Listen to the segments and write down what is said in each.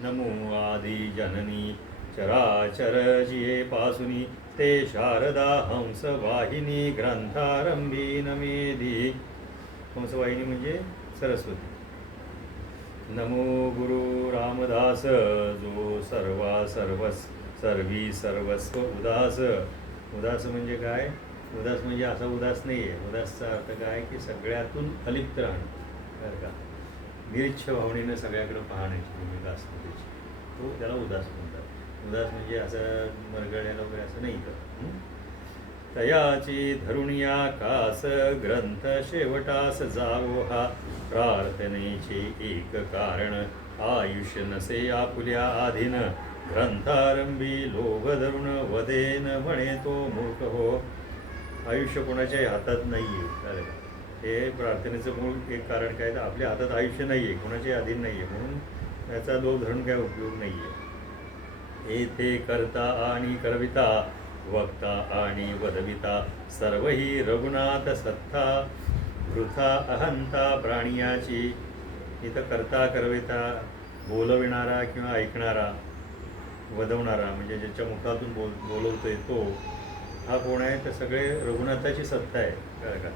नमो आदि जननी चराचर जिये पासुनी ते शारदा हंसवाहिनी ग्रंथारंभी नमेदी. हंसवाहिनी म्हणजे सरस्वती. नमो गुरु रामदास जो सर्वा सर्वी सर्वस्व उदास. उदास म्हणजे काय? उदास म्हणजे असा उदास नाही आहे. उदासचा अर्थ काय की सगळ्यातून अलिप्त राहणं, बरं का, निरीच्छ भावनेनं सगळ्याकडे पाहण्याची भूमिका असते त्याची, तो त्याला उदास म्हणतात. उदास म्हणजे असं मरगळलेलं वगैरे असं नाही तर. तयाची धरुणिया कास ग्रंथ शेवटास जावो हा प्रार्थनेचे एक कारण आयुष्य नसे आपुल्या आधीन ग्रंथारंभी लोभ धरुण वदेन म्हणे तो मूर्ख हो. आयुष्य कोणाच्याही हातात नाही आहे. हे प्रार्थनेचं मूळ एक कारण काय तर आपल्या हातात आयुष्य नाही आहे, कोणाच्याही अधीन नाही आहे, म्हणून त्याचा लोभ धरून काय उपयोग नाही आहे. येथे करता आणि करविता वक्ता आणि वदविता सर्वही रघुनाथ सत्ता वृथा अहंता प्राणियाची. इथं करता करविता बोलविणारा किंवा ऐकणारा, वदवणारा म्हणजे ज्याच्या मुखातून बोलवतोय तो हा कोण आहे? तर सगळे रघुनाथाची सत्ता आहे, कळलं का.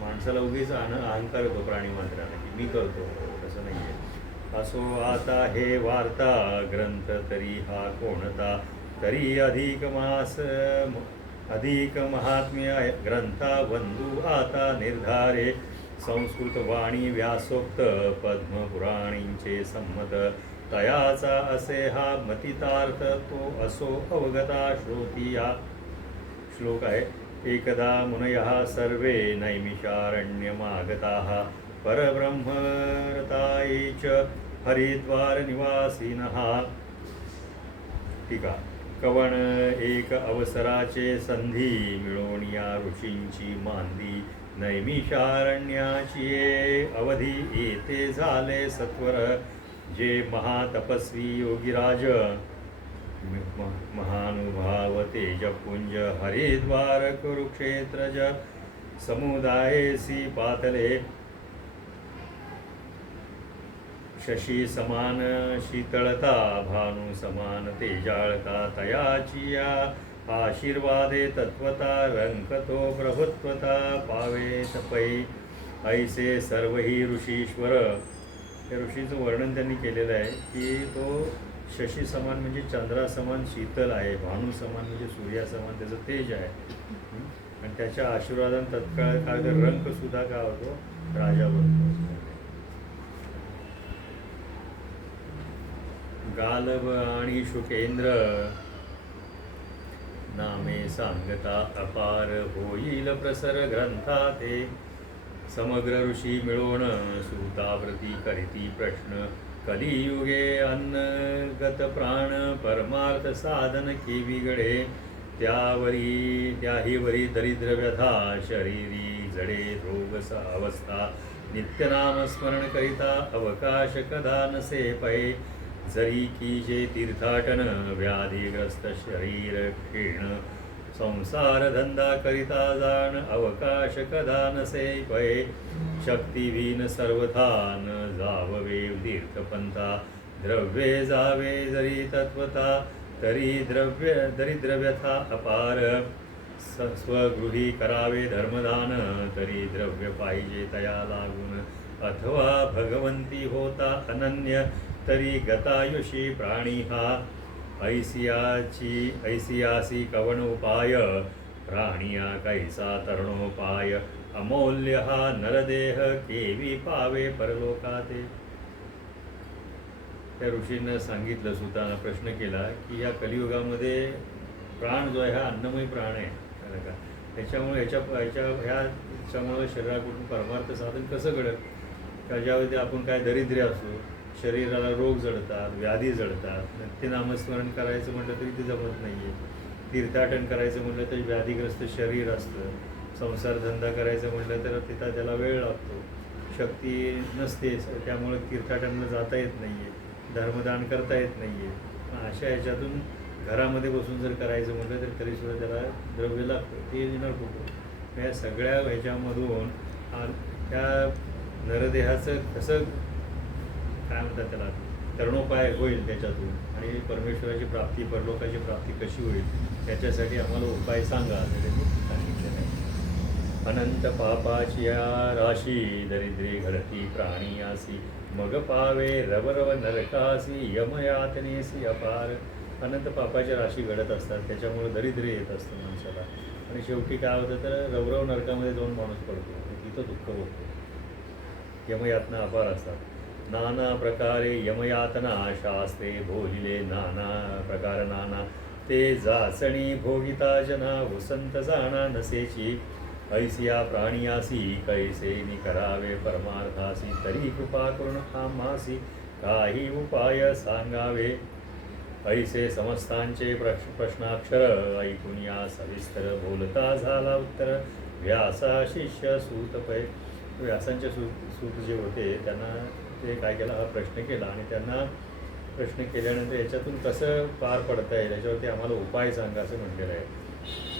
माणसाला उगीच अहंकार येतो प्राणी मात्राला की मी करतो, तसं नाही आहे. असो आता हे वार्ता ग्रंथ तरी हा कोणता तरी अधिक महात्म्य ग्रंथा बंधू आता निर्धारे संस्कृत वाणी व्यासोक्त पद्मपुराणींचे संमत तयाचा असे हा मतितार्थ तो असो अवगता श्रोतिया. श्लोक आहे. एकदा मुनयः सर्वे नैमिषारण्यमागताः परब्रह्मरताये च हरिद्वारनिवासिनः. टीका. कवण एक अवसराचे संधी मिळून या ऋषींची मांदी नैमिषारण्याची अवधी येथे झाले सत्वर जे महातपस्वी योगीराज महानुभाव तेजपुंज हरिद्वार कुरुक्षेत्रज समुदायेसी पातले शशी समान शीतळता भानु समान तेजाळता तयाची या आशीर्वादे तत्वता रंकतो प्रभुत्वता पावेत पै ऐसे सर्वही ऋषीश्वर. त्या ऋषीचं वर्णन त्यांनी केलेलं आहे की तो शशी समान म्हणजे चंद्रासमान शीतल आहे, भानू समान म्हणजे सूर्यासमान त्याचं तेज आहे, आणि त्याच्या आशीर्वादाने तत्काळ काय तर रंक सुद्धा काय होतो? राजा बनतो. गालव आणि शुकेंद्र नामे सांगता अपार होईल प्रसर ग्रंथाते समग्र ऋषी मिळवण सूतावृती करीती प्रश्न कलियुगे अन्नगत प्राण परमार्थ साधन केविगडे त्याहीवरी दरिद्र व्यथा शरीरी जडे रोग अवस्था नित्यनाम स्मरण करिता अवकाश कदा नसे पै जरी की जे तीर्थाटन व्याधिग्रस्त शरीर क्षीण संसार धंदा करिता जाण अवकाश कदा नसे पै शक्तिहीन सर्वथा न जाववे तीर्थपंथा द्रव्ये जावे जरी तत्वता तरी दरिद्रव्यथा अपार स्वगृही करावे धर्मदान तरी द्रव्य पाहिजे तया लागून अथवा भगवंती होता अनन्य तरी गतायुषी प्राणी हा ऐसियासी कवण उपाय प्राणिया कैसा तरुणोपाय अमूल्य हा नरदेह केवी पावे परलोकाते. त्या ऋषींना सांगितलं, सुताना प्रश्न केला की या कलियुगामध्ये प्राण जो आहे हा अन्नमय प्राण आहे, बरं का. त्याच्यामुळे ह्याच्यामुळे शरीराकडून परमार्थ साधन कसं घडत? त्याच्यावरती आपण काय दरिद्र्य असो, शरीराला रोग जडतात, व्याधी जडतात, ते नामस्मरण करायचं म्हटलं तरी ते जमत नाही आहे. तीर्थाटन करायचं म्हटलं तरी व्याधिग्रस्त शरीर असतं. संसार धंदा करायचं म्हटलं तर तिथं त्याला वेळ लागतो, शक्ती नसतेच, त्यामुळे तीर्थाटनला जाता येत नाही आहे, धर्मदान करता येत नाही आहे. अशा ह्याच्यातून घरामध्ये बसून जर करायचं म्हटलं तर तरीसुद्धा त्याला द्रव्य लागतं, ते येणार कुठं? या सगळ्या ह्याच्यामधून त्या नरदेहाचं कसं काय म्हणतात त्याला तरणोपाय होईल त्याच्यातून, आणि परमेश्वराची प्राप्ती, परलोकाची प्राप्ती कशी होईल त्याच्यासाठी आम्हाला उपाय सांगा असं त्यांनी सांगितलेलं आहे. अनंत पापाची या राशी दरिद्री घडती प्राणी आसी, मग पावे रवरव नरकासी यमयातनेसी अपार. अनंत पापाच्या राशी घडत असतात, त्याच्यामुळे दरिद्र येत असतं माणसाला, आणि शेवटी काय होतं तर रवरव नरकामध्ये जाऊन माणूस पडतो, तिथं दुःख होतं. यमयातना अपार असतात. नाना प्रकारे यमयातना शास्त्रे भोलिले नाना प्रकार नाना, ते जाचणी भोगिता जना वसंत जाणा नसेची. ऐसिया प्राणियासी कैसे करावे परमार्थासी, तरी कृपा करून आम्हासी काही उपाय सांगावे. ऐसे समस्तांचे प्रश्नाक्षर ऐकून या सविस्तर बोलता झाला उत्तर. व्यासा शिष्य सूत पै. व्यासांचे सूत जे होते त्यांना ते काय केला, हा प्रश्न केला, आणि त्यांना प्रश्न केल्यानंतर याच्यातून कसं पार पडता येईल याच्यावरती आम्हाला उपाय सांगा असं म्हटलेलं आहे.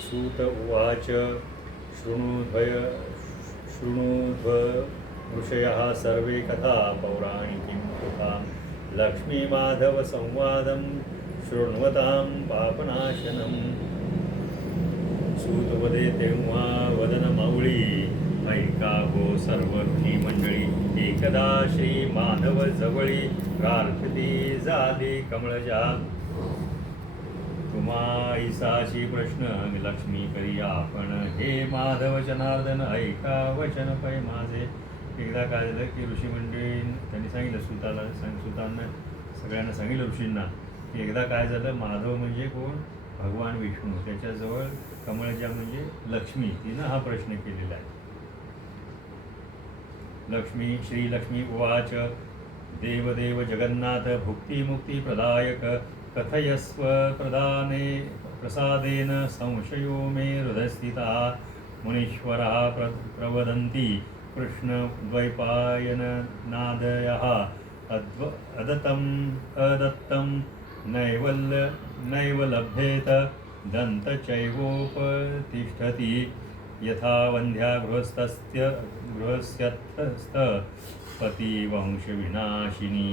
सूत उवाच शृणुध्व ऋषयः सर्वे कथा पौराणिकीं कृतां, लक्ष्मी माधव संवादं शृण्वतां पापनाशनम्. सूतवदे तेव्हा वदन माऊळी, ऐका हो सर्व ऋषी मंडळी. एकदा श्री माधव जवळी, प्रार्थती झाली कमळजा. तुम्हा ईसाची प्रश्न लक्ष्मी करी आपण, हे माधव जनार्दन ऐका वचन पै माझे. एकदा काय झालं की ऋषी मंडळी त्यांनी सांगितलं सुतांना सगळ्यांना सांगितलं ऋषींना की एकदा काय झालं, माधव म्हणजे कोण, भगवान विष्णू, त्याच्याजवळ कमळजा म्हणजे लक्ष्मी, तिनं हा प्रश्न केलेला आहे. लक्ष्मी श्री लक्ष्मी उवाच, देवदेव जगन्नाथ भुक्तिमुक्ती प्रदायक, कथयस्व प्रसादेन संशयो मे हृदयस्थिता. मुनीश्वरः प्रवदन्ति कृष्णद्वैपायननादयः, अदत्तं नैव लभ्येत, दन्तचैवोपतिष्ठति. यथा वन्ध्या गृहस्थस्थ पतिवंशविनाशिनी,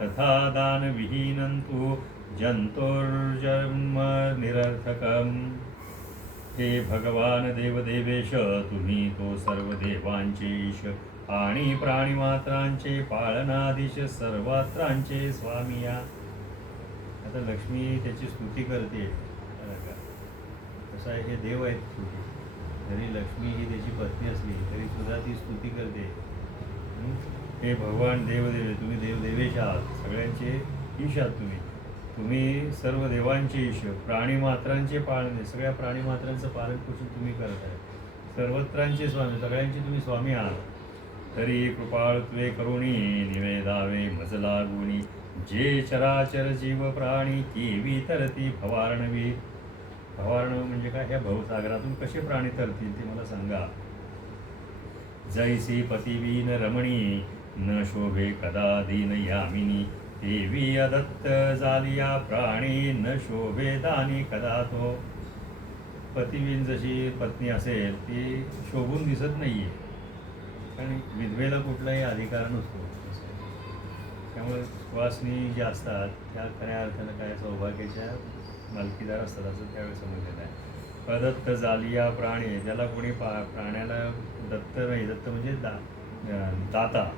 तथा दानविहीनं तु जंतोर्जन्म निरर्थकम्. हे भगवान देवदेवेश, तुम्ही तो सर्व देवांचे ईश, आणि प्राणीमात्रांचे पाळनाधीश, सर्वात्रांचे स्वामी या. आता लक्ष्मी त्याची स्तुती करते. कसं आहे, हे देव आहेत शेवटी, जरी लक्ष्मी ही त्याची पत्नी असली तरी सुद्धा ती स्तुती करते. हे भगवान देवदेव, तुम्ही देवदेवेश आहात, सगळ्यांचे ईश आहात तुम्ही सर्व देवांचे ईश, प्राणीमात्रांचे पाळणे, सगळ्या प्राणीमात्रांचं पालन पोषण तुम्ही करत आहे, सर्वत्रांचे स्वामी, सगळ्यांचे तुम्ही स्वामी आहात. तरी कृपाळत्वे करुणी निवेदावे मज लागुनी, जे चराचर जीव प्राणी केवी तरती भवारणवी. भवारणव म्हणजे काय, ह्या भवसागरातून कसे प्राणी तरतील ते मला सांगा. जैसी पतिवीन रमणी, न शोभे कदा दीन यामिनी, देवी अदत्त जालिया प्राणी, न शोभे दानी कदा तो. पतिवीन जशी पत्नी असेल ती शोभून दिसत नाहीये, कारण विधवेला कुठलाही अधिकार नसतो. त्यामुळे सुवासिनी ज्या असतात त्या खऱ्या अर्थानं काय सौभाग्याच्या मालकीदार असतात असं त्यावेळी समजलेलं आहे. अदत्त जालिया प्राणी, ज्याला कोणी प्राण्याला दत्त नाही, दत्त म्हणजे दाता.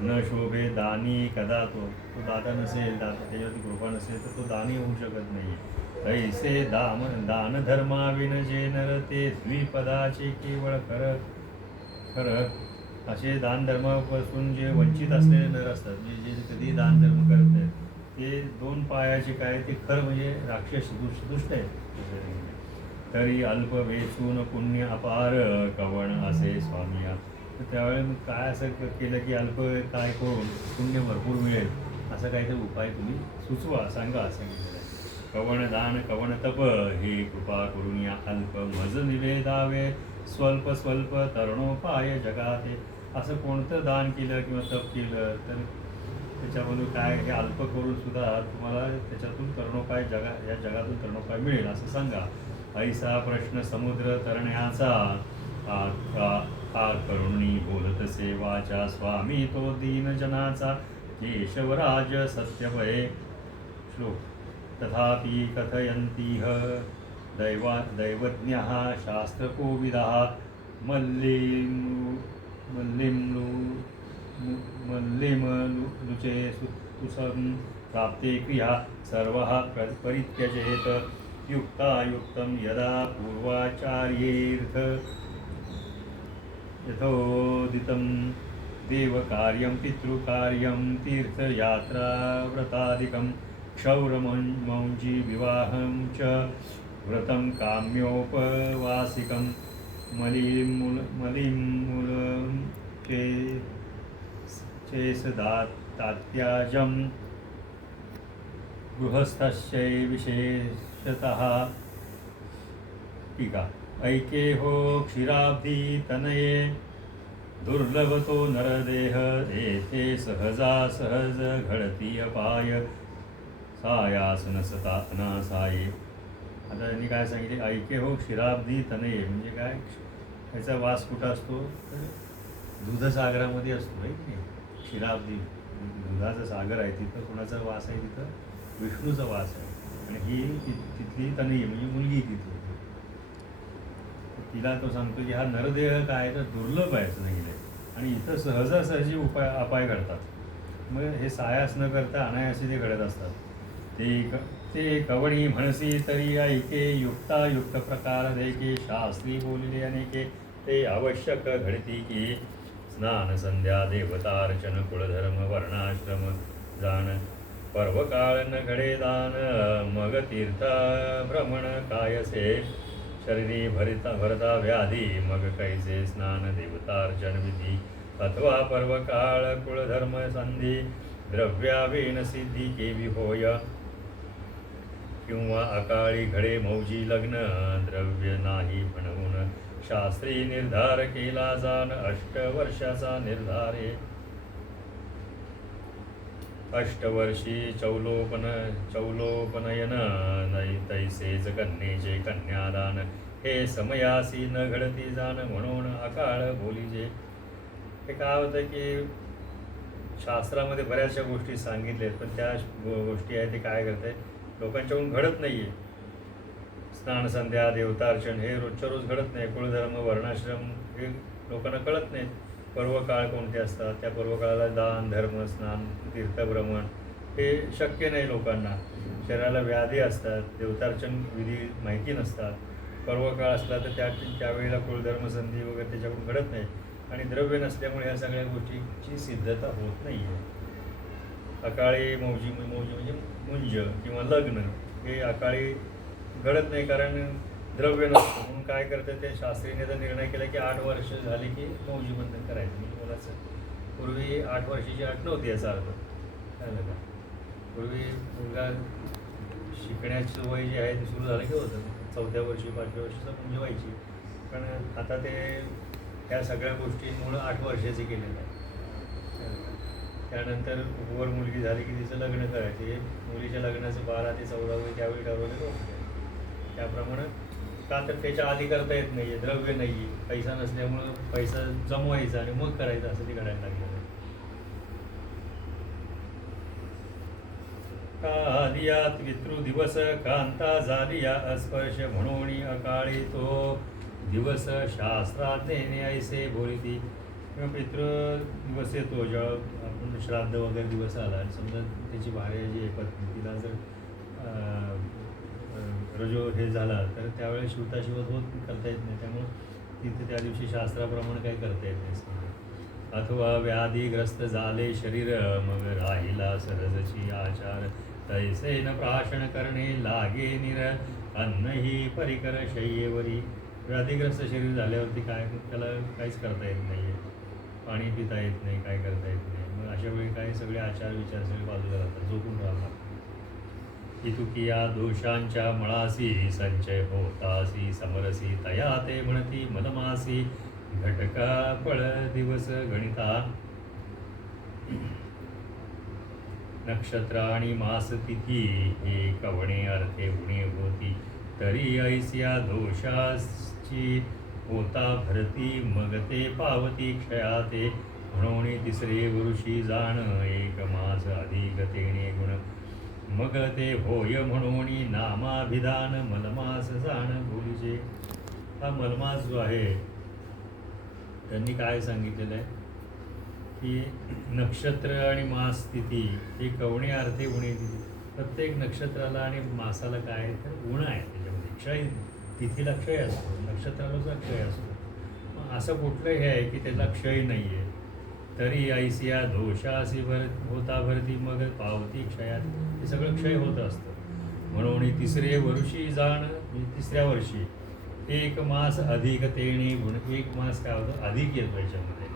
न शोभे दानी कदा तो दाता नसेल, त्याच्यावरती कृपा नसेल तर तो दानी होऊ शकत नाही. ऐसे दानधर्मा विन जे नर, ते द्विपदाचे केवळ खरं. असे दानधर्मापासून जे वंचित असलेले नर असतात, जे कधी दानधर्म करत नाहीत, ते दोन पायाचे काय, ते खरं म्हणजे राक्षस दुष्ट आहेत. तरी अल्प वेचून पुण्य अपार, कवण असे स्वामिया. तर त्यावेळेस काय असं केलं की अल्प काय करून पुण्य भरपूर मिळेल, असा काहीतरी उपाय तुम्ही सुचवा, सांगा असं सांगितलेलं आहे. कवण दान कवण तप, हे कृपा करून या अल्प मज निवेदावे, स्वल्प तरुणोपाय जगाते. असं कोणतं दान केलं किंवा तप केलं तर त्याच्यामधून काय, हे अल्प करून सुद्धा तुम्हाला त्याच्यातून तरुणोपाय या जगातून तरुणोपाय मिळेल असं सांगा. ऐसा प्रश्न समुद्र तरण्याचा, हा करुणी बोलत सेवाचा, स्वामी तो दीनजनाचा. केशवराज सत्यवये श्लोक तथापि कथयन्तीह दैवज्ञः शास्त्रकोविदः मल्लिमलुचे सुसं प्राप्ते क्रिया सर्वः परित्यजेत युक्तायुक्तं यदा पूर्वाचार्यैर्थ यथोदितं देवकार्यं पितृकार्यं तीर्थयात्राव्रतादिकं क्षौरमौञ्जी विवाहं च व्रतं काम्योपवासिकं मलिमूलं चेसदात्याजं गृहस्थस्य विशेषतः टीका ऐके हो क्षीराब्धी तनये दुर्लभतो नरदेह एते सहज घडती अपाय सायासन सता अनासाये. आता यांनी काय सांगितले ऐके हो क्षीराब्धी तनये म्हणजे काय याचा वास कुठं असतो तर दूधसागरामध्ये असतो आहे की नाही. क्षीराब्धी दुधाचा सागर आहे तिथं कोणाचा वास आहे तिथं विष्णूचा वास आहे आणि ही तिथली तनयी म्हणजे मुलगी तिथली. तिला तो सांगतो की हा नरदेह काय तर दुर्लभ आहे सांगितले आणि इथं सहजासहजी अपाय घडतात. मग हे सायास न करता अनायासी ते घडत असतात. ते कवणी म्हणसी तरी ऐके युक्तायुक्त प्रकार देके शास्त्री बोलिले अनेके ते आवश्यक घडती की स्नान संध्या देवतार्चन कुळधर्म वर्णाश्रम जाण पर्वकाळ न घडे दान मग तीर्थ भ्रमण कायसे शरीरी भरता व्याधी मग कैसे स्नान देवतार्चन विधी अथवा पर्वकाळ कुळधर्म संधी द्रव्यावेन सिद्धी केवी होय किंवा अकाळी घडे मौजी लग्न द्रव्य नाही म्हणून शास्त्री निर्धार केला जाण 8 वर्षाचा निर्धारे 8 वर्षी चौलोपनयन नाही तैसेच कन्येचे कन्यादान हे समयासी न घडती जाण म्हणून अकाळ बोलीजे. हे काय होतं की शास्त्रामध्ये बऱ्याचशा गोष्टी सांगितल्या पण त्या गोष्टी आहेत ते काय करत आहे लोकांच्याकडून घडत नाही आहे. स्नान संध्या देवतार्चन हे रोजच्या रोज घडत नाही. कुळधर्म वर्णाश्रम हे लोकांना कळत नाहीत. पर्वकाळ कोणते असतात त्या पर्वकाळाला दान धर्म स्नान तीर्थभ्रमण हे शक्य नाही लोकांना. शरीराला व्याधी असतात देवतार्चन विधी माहिती नसतात. पर्वकाळ असला तर त्यावेळेला कुळधर्म संधी वगैरे त्याच्याकडून घडत नाही आणि द्रव्य नसल्यामुळे ह्या सगळ्या गोष्टीची सिद्धता होत नाही आहे. अकाळी मौजी म्हणजे मुंज किंवा लग्न हे अकाळी घडत नाही कारण द्रव्य नसतं. म्हणून काय करतं ते शास्त्रीने तर निर्णय केला की 8 वर्ष झाले की मौजी बंधन करायचं. म्हणजे मुलाचं पूर्वी 8 वर्षाची अट नव्हती याचा अर्थ कळलं का. पूर्वी मुलगा शिकण्याचं वय जे आहे ते सुरू झालं की होतं 4थ्या वर्षी 5व्या वर्षीचा मुंज व्हायची. पण आता ते ह्या सगळ्या गोष्टींमुळं 8 वर्षाचे केलेलं आहे. त्यानंतर वर मुलगी झाली की तिचं लग्न करायचं. हे मुलीच्या लग्नाचं 12 ते 14 वय त्यावेळी ठरवलेलं होतं. त्याप्रमाणे का तर त्याच्या आधी करता येत नाही आहे द्रव्य नाही आहे पैसा नसल्यामुळं पैसा जमवायचा आणि मग करायचं असं ते घडायला लागलेलं आहे. कालियात पितृ दिवस कांता झालिया अस्पर्श म्हणून अकाळी तो दिवस शास्त्रात नेणे ऐसे बोलिती. किंवा पितृ दिवस येतो जेव्हा आपण श्राद्ध वगैरे दिवस आला आणि समजा त्याची भार्या जी आहे पत्नी तिला जर रजो हे झाला तर त्यावेळेस शिवताशिवत करता येत नाही. त्यामुळं तिथे त्या दिवशी शास्त्राप्रमाणे काही करता येत नाही. अथवा व्याधीग्रस्त झाले शरीर मग राहिला सहजची आचार तैसे न प्राशन करणे लागे निर अन्न ही परिकर शय्येवरी. व्याधीग्रस्त शरीर झाल्यावरती काय त्याला काहीच करता येत नाही आहे. पाणी पिता येत नाही काय करता येत नाही. मग अशा वेळी काय सगळे आचार विचार सगळे बाजूला राहतात झोपून राहतात. इतुकी या दोषांच्या मळासी संचय होतासी समरसी तया ते म्हणती मलमासी घटका पळ दिवस गणिता. नक्षत्र आणि मास तिथी हे कवणे अर्थे उणे होती तरी ऐसिया दोषाची होता भरती मग ते पावती क्षयाते म्हणून तिसरे वरुषी जाण एक मास अधिक तेणे गुण मग ते होय म्हणून नामाभिधान मलमास जाण बोलीचे. हा मलमास जो आहे त्यांनी काय सांगितलेलं आहे की नक्षत्र आणि मास तिथी हे कवणे अर्थे उणे तिथी. प्रत्येक नक्षत्राला आणि मासाला काय आहे तर उण आहे त्याच्यामध्ये. क्षय तिथीला क्षय असतो, नक्षत्राला सुद्धा क्षय असतो. मग असं कुठलं हे आहे की त्याला क्षय नाही आहे. तरी ऐसिया दोषासी होता भरती मग पावती क्षयात. हे सगळं क्षय होत असतं. म्हणून तिसरे वर्षी जाण म्हणजे तिसऱ्या वर्षी एक मास अधिक तेणे गुण. एक मास काय होतं अधिक येतो याच्यामध्ये.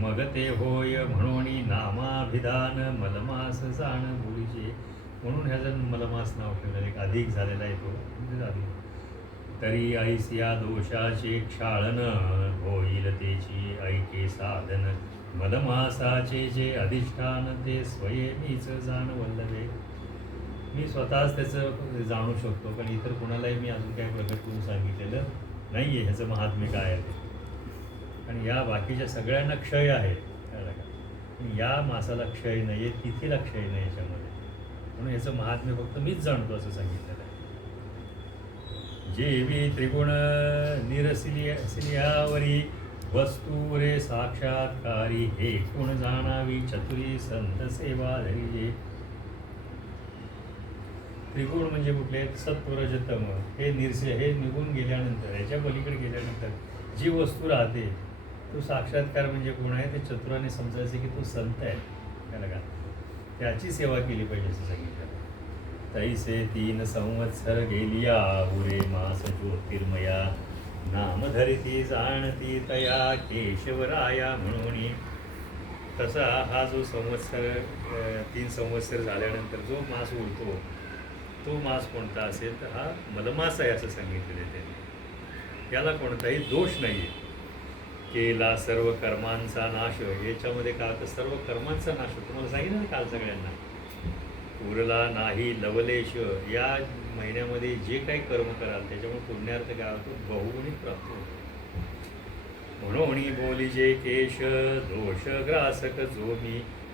मग ते होय म्हणून नामाभिधान मलमास जाण बोलीचे. म्हणून ह्याचं मलमास नाव ठेवलेलं एक अधिक झालेला आहे तो म्हणजे अधिक. तरी ऐसिया दोषाचे क्षाळन होईल तेची ऐके साधन मलमासाचे जे अधिष्ठान ते स्वये मीच जाण वल्लभे. मी स्वतःच त्याचं जाणू शकतो पण इतर कुणालाही मी अजून काही प्रकट करून सांगितलेलं नाही आहे ह्याचं महात्म्य काय आहे ते. आणि या बाकीच्या सगळ्यांना क्षय आहे कळलं का. पण या मासाला क्षय नाही आहे, तिथीला क्षय नाही याच्यामध्ये. म्हणून याचं महात्म्य फक्त मीच जाणतो असं सांगितलेलं आहे. जेवी त्रिगुण निरसिलियावरी वस्तू रे साक्षात्कारी हे गुण जाणावी चतुरी संत सेवा धरी. त्रिगुण म्हणजे कुठले सत्व रज तम हे हे निघून गेल्यानंतर याच्या पलीकडे गेल्यानंतर जी वस्तू राहते तो साक्षात्कार म्हणजे कोण आहे ते चतुराने समजायचे की तो संत आहे त्याला का त्याची सेवा केली पाहिजे असं सांगितलं. तैसे 3 संवत्सर गेलिया उरे मास ज्योतिर्मया नामधरिती जाणती तया केशवराया म्हणून. तसा हा जो संवत्सर 3 संवत्सर झाल्यानंतर जो मास उरतो तो मास कोणता असेल तर हा मलमास आहे असं सांगितलेलं आहे त्यांनी. याला कोणताही दोष नाही आहे. केला सर्व कर्मांचा नाश. याच्यामध्ये का तर सर्व कर्मांचा नाश होतो. तुम्हाला सांगितलं ना काल सगळ्यांना. उरला नाही लवलेश. या महिन्यामध्ये जे काही कर्म कराल त्याच्यामुळे पुण्यार्थ काय होतो बहुगुणी प्राप्त होतो. म्हणून बोली जे केश दोष ग्रासक जो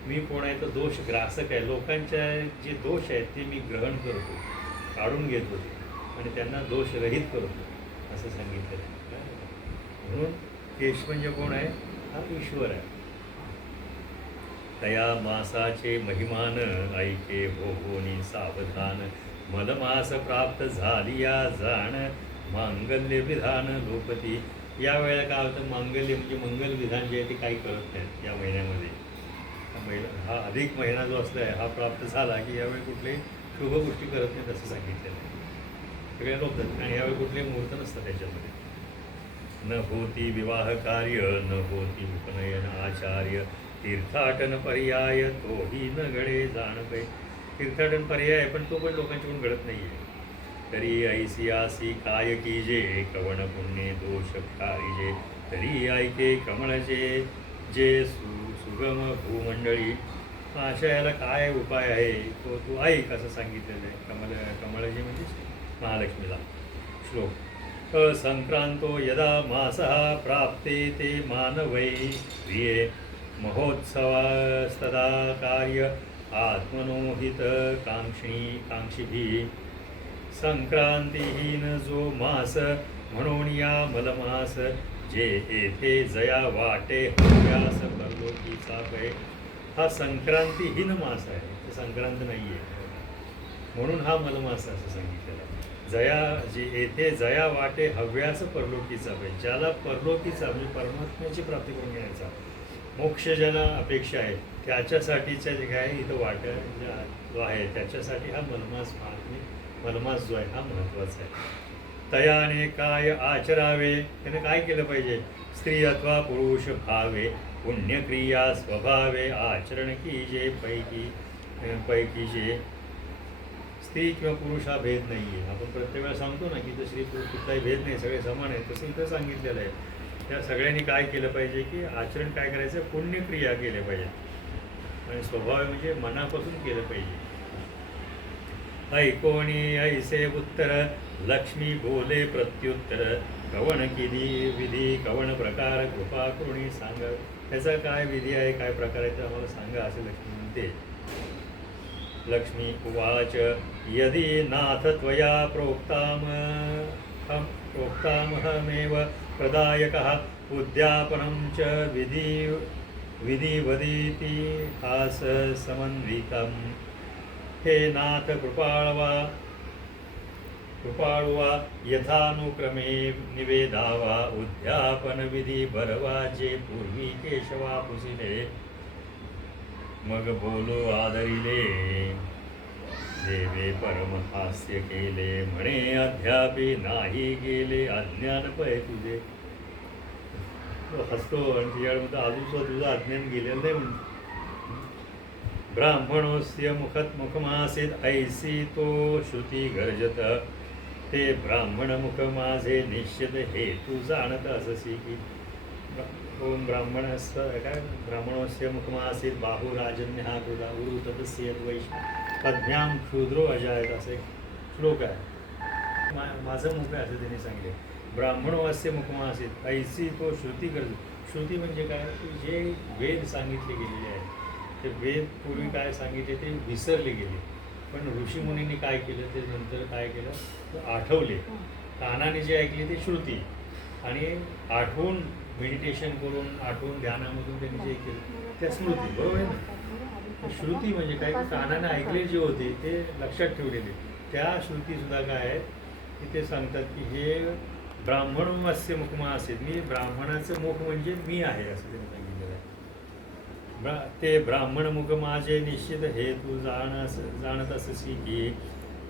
मी कोण आहे तर दोष ग्रासक आहे. लोकांच्या जे दोष आहेत ते मी ग्रहण करतो, काढून घेतो आणि त्यांना दोषरहित करतो असं सांगितलं. म्हणून केश म्हणजे कोण आहे हा ईश्वर आहे. तया मासाचे महिमान ऐके भोगोनी सावधान मलमास प्राप्त झालिया जाण मांगल्य विधान लोपती. या वेळेला काय होतं मांगल्य म्हणजे मंगल विधान जे आहे ते काही करत नाहीत या महिन्यामध्ये. हा अधिक महिना जो असला आहे हा प्राप्त झाला की यावेळी कुठलेही शुभ गोष्टी करत नाहीत असं सांगितलेलं आहे. सगळे लोकतात आणि यावेळी कुठलेही मुहूर्त नसतात त्याच्यामध्ये. न होती विवाह कार्य न होती उपनयन आचार्य तीर्थाटन पर्याय तोही न घडे जाणपे. तीर्थाटन पर्याय पण तो पण लोकांच्याकडून घडत नाही आहे. तरी ऐसियासी काय कीजे कवण पुण्य दोष कारिजे तरी ऐके कमळचे जे सुगम भूमंडळी. अशा याला काय उपाय आहे तो तू ऐक असं सांगितलेलं आहे. कमळजी म्हणजे महालक्ष्मीला. श्लोक संक्रांतो यदा मासः प्राप्ते ते मानवै प्रिये महोत्सवास्तदा कार्य आत्मनोहित कांक्षिभिः. संक्रांतीहीन जो मास म्हणून या मलमास जे येथे जया वाटे हव्यास परलोकीचा पै. हा संक्रांतीहीन मास आहे, ते संक्रांत नाही आहे म्हणून हा मलमास असं सांगितलेला. जया जे येथे जया वाटे हव्यास परलोकीचा पै. ज्याला परलोकीचा म्हणजे परमात्म्याची प्राप्ती करून घ्यायचा मोक्ष ज्याला अपेक्षा आहे त्याच्यासाठीच्या जे काय इथं वाट्या जो आहे त्याच्यासाठी हा मलमास जो आहे हा महत्त्वाचा आहे. तयाने काय आचरावे त्याने काय केलं पाहिजे. स्त्री अथवा पुरुष भावे पुण्यक्रिया स्वभावे आचरण कीजे पैकी जे. स्त्री किंवा पुरुष हा भेद नाही आहे. आपण प्रत्येक वेळा सांगतो ना की स्त्री पुरुष कुठलाही भेद नाही, सगळे समान आहे. तसं इथं सांगितलेलं आहे. त्या सगळ्यांनी काय केलं पाहिजे की आचरण काय करायचं पुण्यक्रिया केल्या पाहिजे आणि स्वभाव म्हणजे मनापासून केलं पाहिजे. ऐकोणी ऐसे उत्तर लक्ष्मी बोले प्रत्युत्तर कवण किती विधी कवण प्रकार कृपा करुणी सांग. त्याचा काय विधी आहे, काय प्रकार आहे ते आम्हाला सांगा, असे लक्ष्मी म्हणते. लक्ष्मी उवाच यदि नाथ त्वया प्रोक्तामहमेव प्रदायकः उद्यापनं च विधिवदिति हास समन्वितम्. हे नाथ कृपाळवा यथानुक्रमे निवेदावा उद्यापन विधी बरवा जे पूर्वी केशवा पुसिले. मग बोलो आदरिले देवे परमहास्य केले म्हणे अद्यापि नाही गेले अज्ञान पय तुझे. हसतो आणि तिच्याकडे अजून तुझं अज्ञान गेलेलं नाही म्हणतो. ब्राह्मणोस्य मुखमासीत ऐसी तो श्रुती गर्जत. ते ब्राह्मण मुख माझे निश्चित हे तू जाणत अससी की. ओम ब्राह्मणस्य मुखमासीत बाहू राजन्य हा कृता गुरु तदस्य द्वैष पद्भ्यां क्षुद्रो अजायत. असे श्लोक आहे. माझं मुख आहे असं त्यांनी सांगितले. ब्राह्मणोस्य मुखमासीत ऐसी तो श्रुती गर्ज. श्रुती म्हणजे काय, की जे वेद सांगितले गेलेले आहेत ते वेद पूर्वी काय सांगितले ते विसरले गेले. पण ऋषीमुनींनी काय केलं ते नंतर काय केलं तर आठवले. कानाने जे ऐकले ते श्रुती आणि आठवून मेडिटेशन करून आठवून ध्यानामधून त्यांनी जे केलं त्या स्मृती. बरोबर आहे ना. श्रुती म्हणजे काय, कानाने ऐकले जे होते ते लक्षात ठेवलेले त्या श्रुतीसुद्धा काय आहेत की ते सांगतात की हे ब्राह्मणोस्य मुखमा असेल. मी ब्राह्मणाचं मुख म्हणजे मी आहे असं त्यांनी सांगितलेलं आहे. ते ब्राह्मण मुख माझे निश्चित हे तू जाणत अससी की.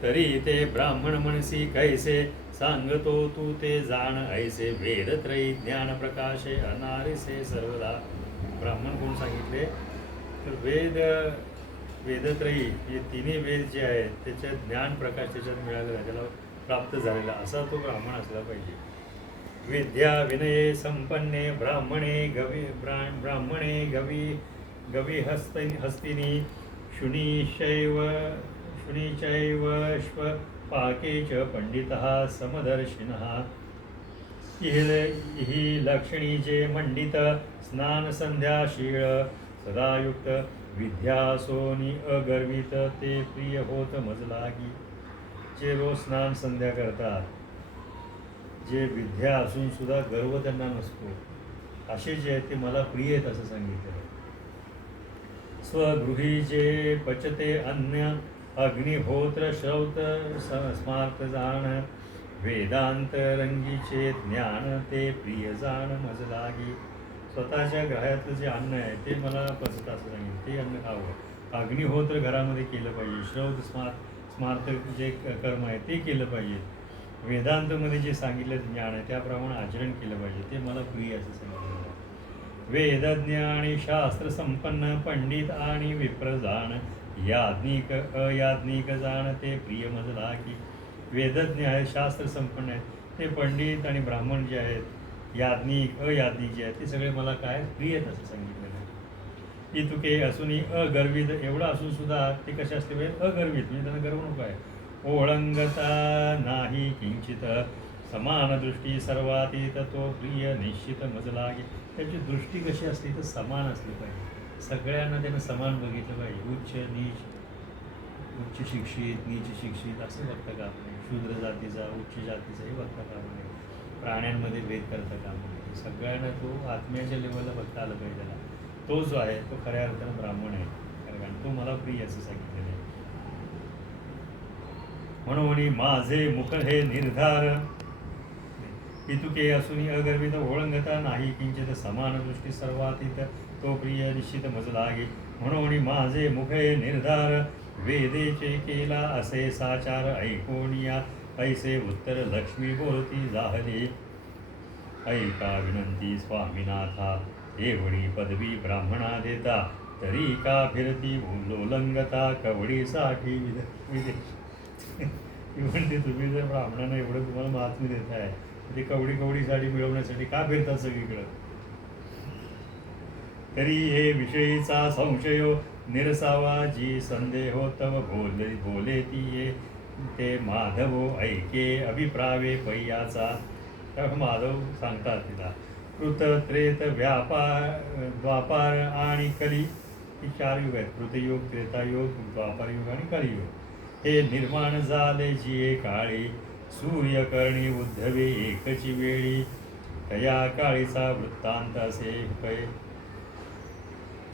तरी ते ब्राह्मण म्हणसी कैसे सांगतो तू ते जाण ऐसे. वेदत्रयी ज्ञान प्रकाशे अनारिसे सर्वदा. ब्राह्मण कोण सांगितले तर वेदत्रयी हे तिन्ही वेद जे आहेत त्याच्यात ज्ञान प्रकाश त्याच्यात मिळालेला त्याला प्राप्त झालेला असा तो ब्राह्मण असला पाहिजे. विद्या विनये संपन्ने ब्राह्मणे गवी हस्तिनी शुनीचैव पाके च पंडितः समदर्शिनः. हि लक्षणीचे मंडित स्नान संध्याशीळ सदायुक्त विद्यासोनी अगर्वित ते प्रिय होत मजलागी. जे रोज स्नान संध्या करतात, जे विद्या असून सुद्धा गर्व त्यांना नसतो, असे जे आहेत ते मला प्रिय आहेत असं सांगितलं. स्वगृही जे पचते अन्न अग्निहोत्र श्रौत स्मार्त जाण. वेदांत रंगीचे ज्ञान ते प्रिय जाण मजलागी. स्वतःच्या ग्रहातलं जे अन्न आहे ते मला पचतं असं सांगितलं, ते अन्न खावं. अग्निहोत्र घरामध्ये केलं पाहिजे. श्रौत स्मार्त जे कर्म आहे ते केलं पाहिजे. वेदांतमध्ये जे सांगितलं ज्ञान आहे त्याप्रमाणे आचरण केलं पाहिजे, ते मला प्रिय असं सांगितलं. वेदज्ञ आणि शास्त्र संपन्न पंडित आणि विप्र जाण. याज्ञिक अयाज्ञिक जाण ते प्रिय मजला की. वेदज्ञ आहेत, शास्त्र संपन्न आहेत ते पंडित आणि ब्राह्मण जे आहेत, याज्ञिक अयाज्ञिक जे आहेत ते सगळे मला काय प्रिय आहेत असं सांगितलेलं आहे. इतुके असूनही अगर्वित. एवढं असून सुद्धा ते कसे असते पाहिजे अगर्वित, म्हणजे त्यांना गर्व नको आहे. ओळंगता नाही किंचित समान दृष्टी सर्वातीत तो प्रिय निश्चित मजलागे. त्याची दृष्टी कशी असली तर समान असली पाहिजे. सगळ्यांना त्यानं समान बघितलं पाहिजे. उच्च नीच, उच्च शिक्षित नीच शिक्षित असं बघता कामा नये. शूद्र जातीचा उच्च जातीचाही बघता कामा नये. प्राण्यांमध्ये भेद करता कामा नये. सगळ्यांना तो आत्म्याच्या लेवलला बघता आलं पाहिजे. त्याला तो जो आहे तो खऱ्या अर्थानं ब्राह्मण आहे, कारण तो मला प्रिय असं सांगितलेलं आहे. म्हणून माझे मुख हे निर्धार. इतुके असून अगर्वित ओळंगता नाही किंचित समान दृष्टी सर्वातीत तो प्रिय निश्चित मजलागे. म्हणून माझे मुख हे निर्धार वेदेचे केला असे साचार ऐकोनिया. ऐसे उत्तर लक्ष्मी बोलती जाहले. ऐका विनंती स्वामीनाथा एवढी पदवी ब्राह्मणा देता. तरी का फिरती लोलंगता कवडीसाठी विदेश. म्हणते तुम्ही जर ब्राह्मणांना एवढं तुम्हाला महात्म्य देत आहे ते कवडीसाठी मिळवण्यासाठी का फिरतात सगळीकडं. तरी हे विषयीचा संशयो निरसावा जी संदेहो तव बोले ती ये. ते माधवो ऐके अभिप्रावे पैयाचा. तेव्हा माधव सांगतात तिला कृत त्रेत व्यापार द्वापार आणि कली ही 4 युग आहेत. कृतयुग, त्रेतायुग, द्वापारयुग आणि कलियुग. हे निर्माण झाले जिये काळी सूर्यकर्णी उद्धवे एकची वेळी. तया काळीचा वृत्तांत असे पै.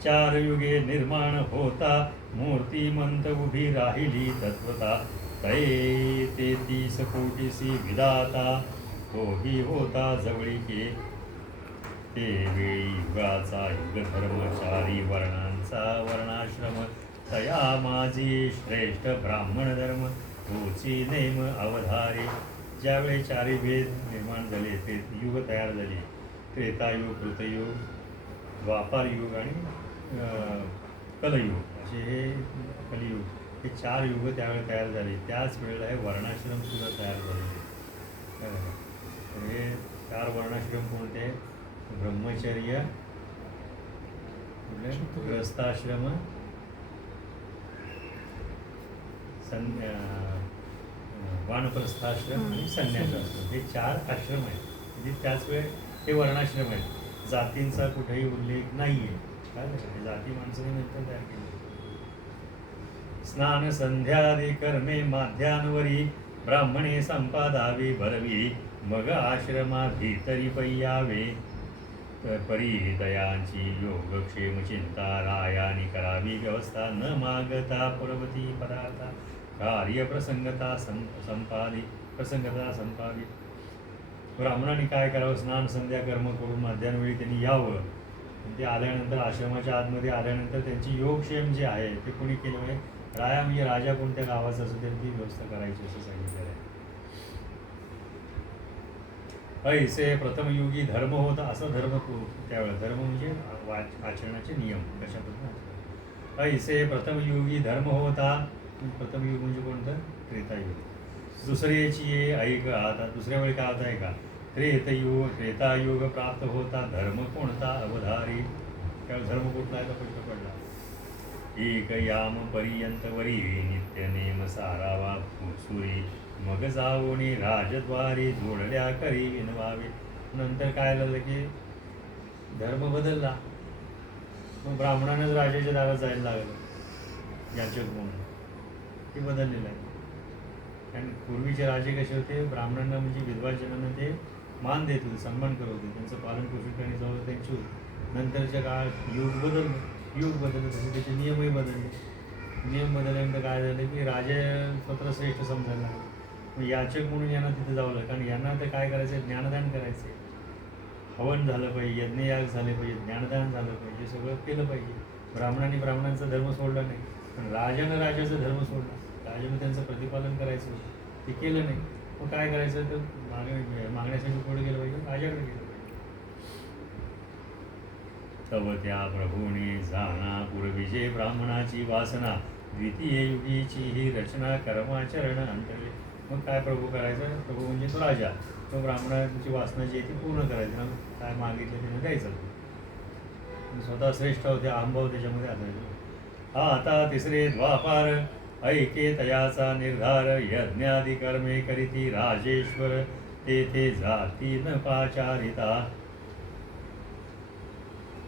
4 युगे निर्माण होता मूर्तिमंत उभी राहिली तत्वता. तये 33 कोटीसी विधाता तोही होता जवळीके. ते वेळी युगाचा युगधर्मचारी वर्णांचा वर्णाश्रम. तया माझी श्रेष्ठ ब्राह्मण धर्म तोची नेम अवधारे. ज्यावेळी 4 भेद निर्माण झाले, ते युग तयार झाले, त्रेतायुग, कृतयुग, द्वापारयुग आणि कलयुग असे हे कलियुग, हे 4 युग त्यावेळी तयार झाले. त्याच वेळेला हे वर्णाश्रम सुद्धा तयार झाले. हे 4 वर्णाश्रम कोणते? ब्रह्मचर्य, गृहस्थाश्रम, वानप्रस्थाश्रम आणि संन्यासाश्रम, हे 4 आश्रम आहेत. म्हणजे त्याच वेळ हे वर्णाश्रम आहेत. जातींचा कुठेही उल्लेख नाही आहे. काय जाती माणसाने नंतर तयार केली. स्नान संध्यादी कर्मे माध्यान्वरी ब्राह्मणे संपादावी भरवी. मग आश्रमा भीतरी पय्यावे. परी दयांची योगक्षेम चिंता रायानी करावी व्यवस्था. न मागता पुरवती पदार्था कार्य प्रसंगता संपावी. ब्राह्मणाने काय करावं? स्नान संध्या कर्म करून मध्यान्वेळी त्यांनी यावं. ते आल्यानंतर आश्रमाच्या आतमध्ये आल्यानंतर त्यांची योगक्षेम जे आहे ते कोणी केलं आहे? राया म्हणजे राजा कोणत्या गावाचा असो त्यांनी व्यवस्था करायची असं सांगितलेलं आहे. ऐसे प्रथमयुगी धर्म होता. असं धर्म त्यावेळेस धर्म म्हणजे आचरणाचे नियम कशा पद्धतीने. ऐसे प्रथमयुगी धर्म होता. प्रथमयुग म्हणजे कोणतं? त्रेतायुग. दुसऱ्याची ऐक आता दुसऱ्या वेळी काय होत आहे का? त्रेतायुग प्राप्त होता धर्म कोणता अवधारी. त्यावेळेस धर्म कुठला आहे का प्रश्न पडला. एक याम पर्यंत वरी नित्य नेम सारावा सुरी. मग जाऊनी राजद्वारी जोडल्या करी विनवावे. नंतर काय झालं की धर्म बदलला. मग ब्राह्मणानंच राजाच्या दारात जायला लागलं याचक म्हणून. ते बदललेलं आहे. आणि पूर्वीचे राजे कसे होते? ब्राह्मणांना म्हणजे विद्वाजनांना ते मान देत होते, सन्मान करत होते, त्यांचं पालन पोषण करणे जवळ त्यांची होती. नंतरच्या काळात युग बदललं तसे त्याचे नियमही बदलले. नियम बदलल्यानंतर काय झालं की राजे स्वतः श्रेष्ठ समजायला लागले. मग याचक म्हणून यांना तिथे जावं लागलं. कारण यांना तर काय करायचं? ज्ञानदान करायचे. हवन झालं पाहिजे, यज्ञयाग झाले पाहिजे, ज्ञानदान झालं पाहिजे, सगळं केलं पाहिजे. ब्राह्मणांनी ब्राह्मणांचा धर्म सोडला नाही, पण राजानं राजाचा धर्म सोडला. राजानं त्यांचं प्रतिपालन करायचं होतं, ते केलं नाही. मग काय करायचं? तर मागण्यासाठी पुढे गेलं पाहिजे, राजाकडे गेलं पाहिजे. तव त्या प्रभूने जाणा पूर्वीचे ब्राह्मणाची वासना. द्वितीय युगीची ही रचना कर्माचरण अंतरले. मग काय प्रभू करायचं? प्रभू म्हणजे तो राजा. तो ब्राह्मणाची वासना जी आहे ती पूर्ण करायची. काय मागितलं त्याने द्यायचं. स्वतः श्रेष्ठ होते, अहंभाव त्याच्यामध्ये आढळतो. आता तिसरे द्वापार ऐके तयाचा निर्धार. यज्ञादी कर्मे करीती राजेश्वर तेथे जाती न पाचारिता.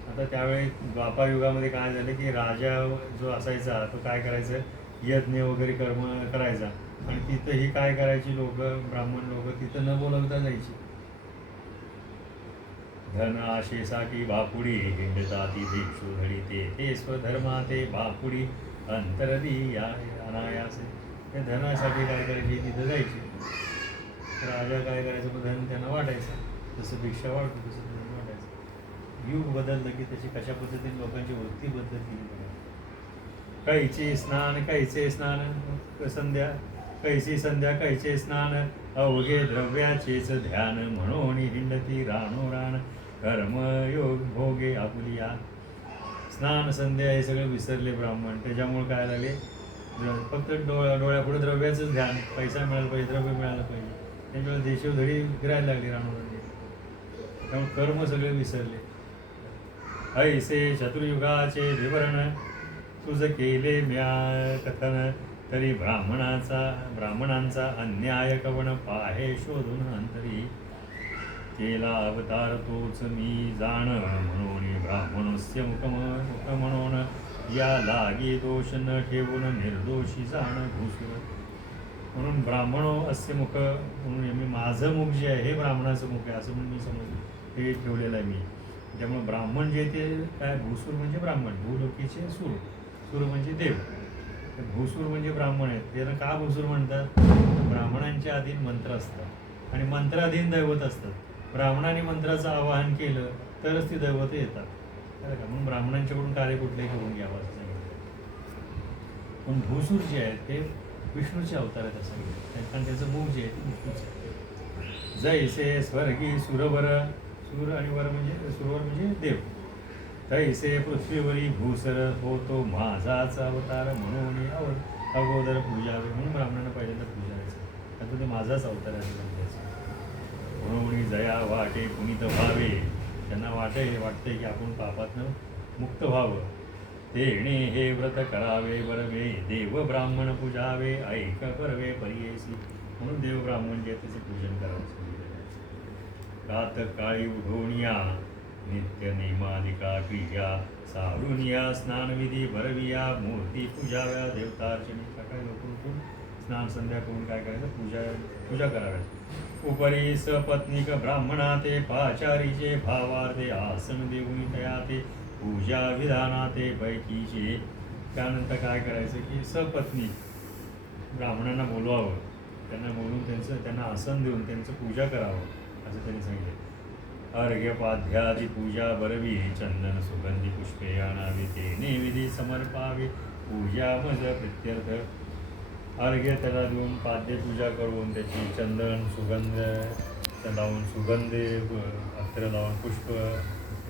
आता त्यावेळी द्वापार युगामध्ये काय झालं की राजा जो असायचा तो काय करायचं? यज्ञ वगैरे कर्म करायचा. आणि तिथंही काय करायची लोक, ब्राह्मण लोक तिथं न बोलवता जायची. धन आशेसाठी बापुडी हिंडता ती भिक्षू धडी. ते स्वधर्मा ते बापुडी अंतरदी अनायासे. त्या धनासाठी काय करायची? तिथं जायची. राजा काय करायचं? मग धन त्यांना वाटायचं. जसं भिक्षा वाटतो तसं धन वाटायचं. युग बदललं की त्याची कशा पद्धतीने लोकांची वृत्ती बदलली. कैची स्नान कैचे स्नान संध्या, कैची संध्या कैचे स्नान. अवघे द्रव्याचेच ध्यान म्हणून हिंडती राणोराण. कर्मयोग भोगे आपुलिया. स्नान संध्या हे सगळं विसरले ब्राह्मण. त्याच्यामुळे काय झाले? फक्त डोळ्यापुढे द्रव्याचंच ध्यान. पैसा मिळाला पाहिजे, द्रव्य मिळालं पाहिजे. त्याच्यामुळे देशोधडी फिरायला लागली राणोराणी. त्यामुळे कर्म सगळे विसरले. ऐसे चतुर्युगाचे विवरण तुझ केले म्या कथन. तरी ब्राह्मणांचा अन्याय कवण पाहे शोधून अंतरी. केला अवतार तोच मी जाण, म्हणून ब्राह्मणस्य मुख म्हणून या लागी दोष न ठेवून निर्दोषी जाण भूसुर. म्हणून ब्राह्मणो अस्य मुख, म्हणून मी माझं मुख जे आहे हे ब्राह्मणाचं मुख आहे असं म्हणून मी समज हे ठेवलेलं आहे मी. त्यामुळे ब्राह्मण जे ते काय, भूसूर म्हणजे ब्राह्मण, भूलोकीचे सूर, सूर म्हणजे देव. भूसूर म्हणजे ब्राह्मण आहेत. त्याला का भूसूर म्हणतात? ब्राह्मणांच्या अधीन मंत्र असतात आणि मंत्राधीन दैवत असतात. ब्राह्मणाने मंत्राचं आवाहन केलं तरच ती दैवत येतात, कळलं का? म्हणून ब्राह्मणांच्याकडून कार्य कुठलंही करून घ्यावं असं सांगितलं. पण भूसूर जे आहेत ते विष्णूचे अवतार आहेत असं सांगितलं, कारण त्याचं मुख जे आहे ते विष्णूचं. जैसे स्वर्गी सुरवर, सूर आणि वर म्हणजे सुरवर म्हणजे देव. तैसे पृथ्वीवरी भूसर होतो माझाच अवतार, म्हणून अगोदर पूजावे. म्हणून ब्राह्मणांना पहिल्यांदा पूजायचं, आता ते माझाच अवतार आहे समजायचं. म्हणून जया वाटे पुनीत व्हावे, त्यांना वाटते की आपण पापातनं मुक्त व्हावं. तेणे हे व्रत करावे बरवे, देव ब्राह्मण पूजावे ऐक बरवे परियेसी. म्हणून देव ब्राह्मण जे त्याचं पूजन करावं. कात काळी उधोनिया नित्य नियमालिका क्रिया, सारुनिया स्नानविधी बरविया मूर्ती पूजाव्या देवतार्चनी. सकाळी लवकर उठून स्नान संध्या करून काय करायचं, पूजा कराव्या. उपरी सपत्निक ब्राह्मणा ते पाचारीचे भावार्थे, आसन देऊनी तया ते पूजा विधाना ते पैकीचे. त्यानंतर काय करायचं की सपत्नीक ब्राह्मणांना बोलवावं, त्यांना बोलून त्यांना आसन देऊन त्यांचं पूजा करावं असं त्यांनी सांगितलं. अर्घ्यपाध्यादी पूजा बरवी, चंदन सुगंधी पुष्पे आणावी, ते विधी समर्पावी पूजा मज प्रित्यर्थ. अर्घ्य त्याला देऊन पाद्य पूजा करून त्याची चंदन सुगंध लावून, सुगंध अत्तर लावून, पुष्प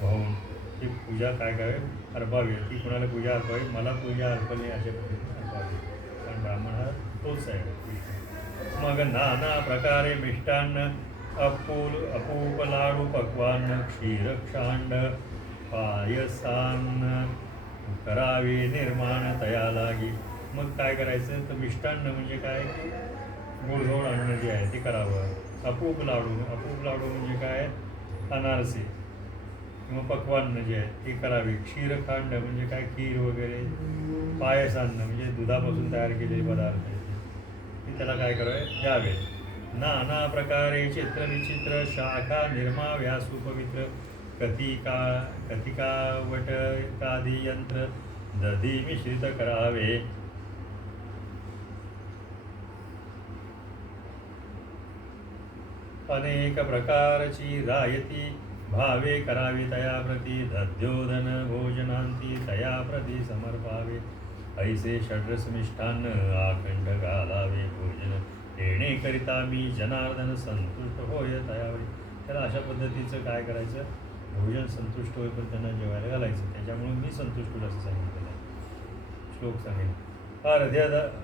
वाहून ती पूजा काय करावी, अर्पावी. ती कोणाला पूजा अर्पावी, मला पूजा अर्पणे अशा पद्धतीने अर्पावी, कारण ब्राह्मण हा तोच आहे. मग नाना प्रकारे मिष्टान्न, अपूप लाडू पक्वान्न, क्षीर क्षांड पायसान्न करावे निर्माण तया लागी. मग काय करायचं तर मिष्टान्न म्हणजे काय, गोडधोड अन्न जे आहे ते करावं. अपूप लाडू म्हणजे काय, अनारसे किंवा पक्वान्न जे आहे ते करावे. क्षीरखांड म्हणजे काय, खीर वगैरे. पायसान्न म्हणजे दुधापासून तयार केलेले पदार्थ ते त्याला काय करावे, द्यावे. नाना प्रकारे चित्र विचित्र शाखा निर्माव्या सुपवित्र, कथिका वटकादी यंत्र दधी मिश्रित करावे. अनेक प्रकारची रायती भावे करावे तया प्रती, दध्योदन भोजनांती तया प्रती समर्पावे. ऐसे षड्रस मिष्ठान्न आखंड घालावे भोजन, येणेकरिता मी जनार्दन संतुष्ट होय तयावेळी. त्याला अशा पद्धतीचं काय करायचं, भोजन संतुष्ट होईपर्यंत त्यांना जेवायला घालायचं, त्याच्यामुळे मी संतुष्ट होईल असं सांगितलेलं आहे. श्लोक सांगेल.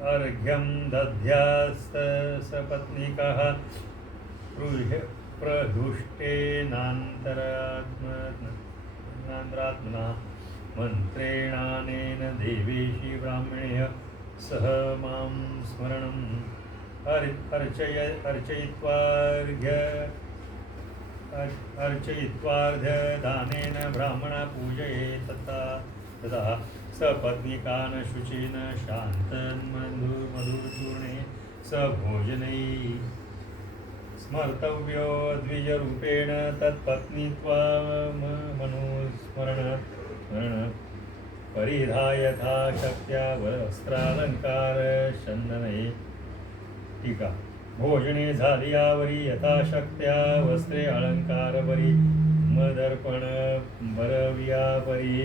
अर्घ्यम दध्यास्त सपत्निकः प्रधुष्टेनान्तरात्मना, मंत्रेणानेन देवेशी ब्राह्मणेय सह मां स्मरणं अर्चयित्वार्घ्यदानेन ब्राह्मणा पूजये तथा सपत्निकान् शुचेन शान्तं मधुरचूर्णे सभोजनै स्मर्तव्यो द्विजरूपेण तत्पत्नीत्वमनुस्मरण परिधाय यथा शक्त्या वस्त्रालंकार चंदने. टीका. भोजने झाली यावरी यथाशक्त्या वस्त्रे अलंकार बरी, मदर्पण बरविया परी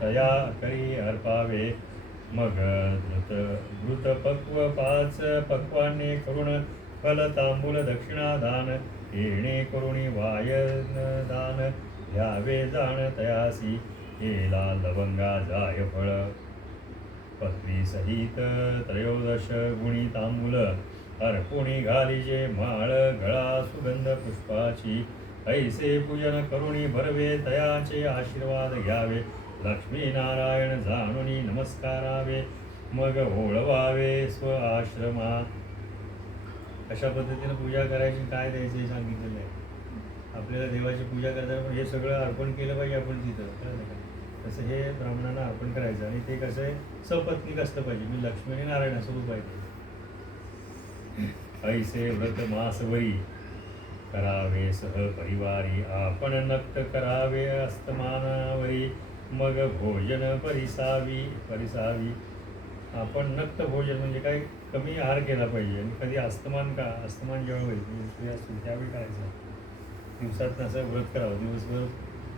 तया करी अर्पावे. मग घृत पक्व 5 पक्वाने करुण फल तांबूल दक्षिणादान, येणे करुणी वायनदान घ्यावे जाण तयासी. केला लवंगा जायफळ पत्नी सहित 13 गुणी तांबूल, अर्पुणी घालीजे माळ गळा सुगंध पुष्पाची. ऐसे पूजन करुणी भरवे तयाचे आशीर्वाद घ्यावे. लक्ष्मी नारायण जाणुनी नमस्कारावे, मग ओळवावे स्व आश्रमात. अशा पद्धतीने पूजा करायची, काय द्यायचे सांगितलेलं आहे. आपल्याला देवाची पूजा करताना पण हे सगळं अर्पण केलं पाहिजे आपण तिथं, कळलं का? तसं हे ब्राह्मणांना अर्पण करायचं. आणि ते कसं आहे, सपत्नीक असलं पाहिजे. मी लक्ष्मी आणि नारायण असं रूप आहे ते. ऐसे व्रत मासवरी करावे सह परिवारी, आपण नक्त करावे अस्तमानावरी, मग भोजन परिसावी परिसावी. आपण नक्त भोजन म्हणजे काय, कमी आहार केला पाहिजे. आणि कधी अस्तमान जेव्हा होईल म्हणजे असतील त्यावेळी करायचं. दिवसात असं व्रत करावं, दिवसभर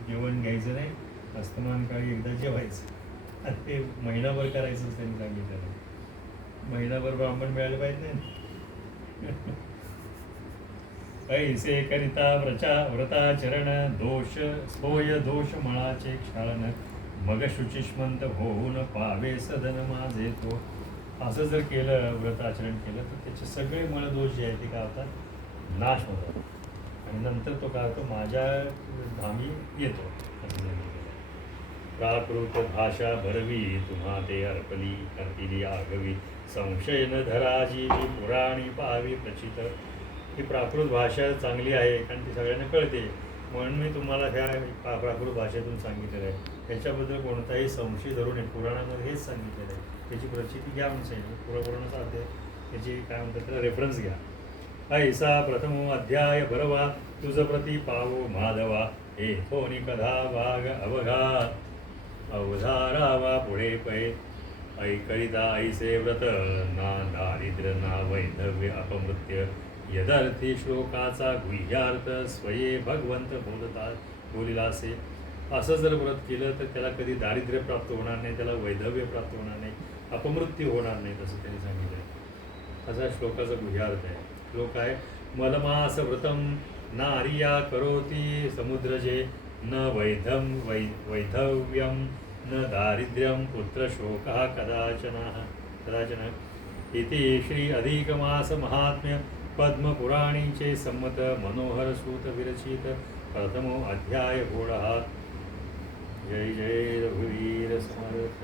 जेवण घ्यायचं नाही, अस्तमान काळी एकदा जेवायचं. आणि ते महिनाभर करायचं त्यांनी सांगितलं. महिनाभर ब्राह्मण मिळायला पाहिजे नाही. ऐसे करिता व्रताचरण, दोष सोय दोष मळाचे क्षालन, मग शुचिष्मंत होऊन पावे सदन माझे तो. असं जर केलं, व्रताचरण केलं, तर त्याचे सगळे मळदोष जे आहेत ते काय होतात, नाश होतात. आणि नंतर तो काय होतो, माझ्या धामी येतो. प्राकृत भाषा भरवी तुम्हा ते अर्पली, करतील आगवी, संशय न धरा जीवी पुराणी पाहावी प्रचित. ही प्राकृत भाषा चांगली आहे, कारण ती सगळ्यांना कळते, म्हणून मी तुम्हाला ह्या प्राकृत भाषेतून सांगितलेलं आहे. ह्याच्याबद्दल कोणताही संशय धरू नये. पुराणामध्ये हेच सांगितलेलं आहे. त्याची प्रचिती घ्या म्हणून सांगितलं. पुराणाचा अध्याय त्याची काय म्हणतात त्याला रेफरन्स घ्या. ऐसा प्रथमो अध्याय भरवा, तुझ प्रति पावो माधवा, हे थोनी कधा भाग अवघा, अवधारावा पुढे पै. ऐकरिता ऐसे व्रत, ना दारिद्र्य ना वैधव्य अपमृत्य, यदार्थी श्लोकाचा गुह्यार्थ स्वये भगवंत बोलिलासे. असं जर व्रत केलं तर त्याला कधी दारिद्र्य प्राप्त होणार नाही, त्याला वैधव्य प्राप्त होणार नाही, अपमृत्यू होणार नाही, तसं त्यांनी सांगितलं आहे. असा श्लोकाचा गुह्यार्थ आहे. श्लोक आहे, मलमास व्रतम नारिया करोती समुद्रजे, न वैधव्यम न दारिद्र्यम पुत्रशोकः कदाचन. इति श्री अधिकमास महात्म्य पद्मपुराणीचे संमत मनोहर सूत विरचित प्रथमो अध्याय घोडहा. जय जय रघुवीर समर्थ.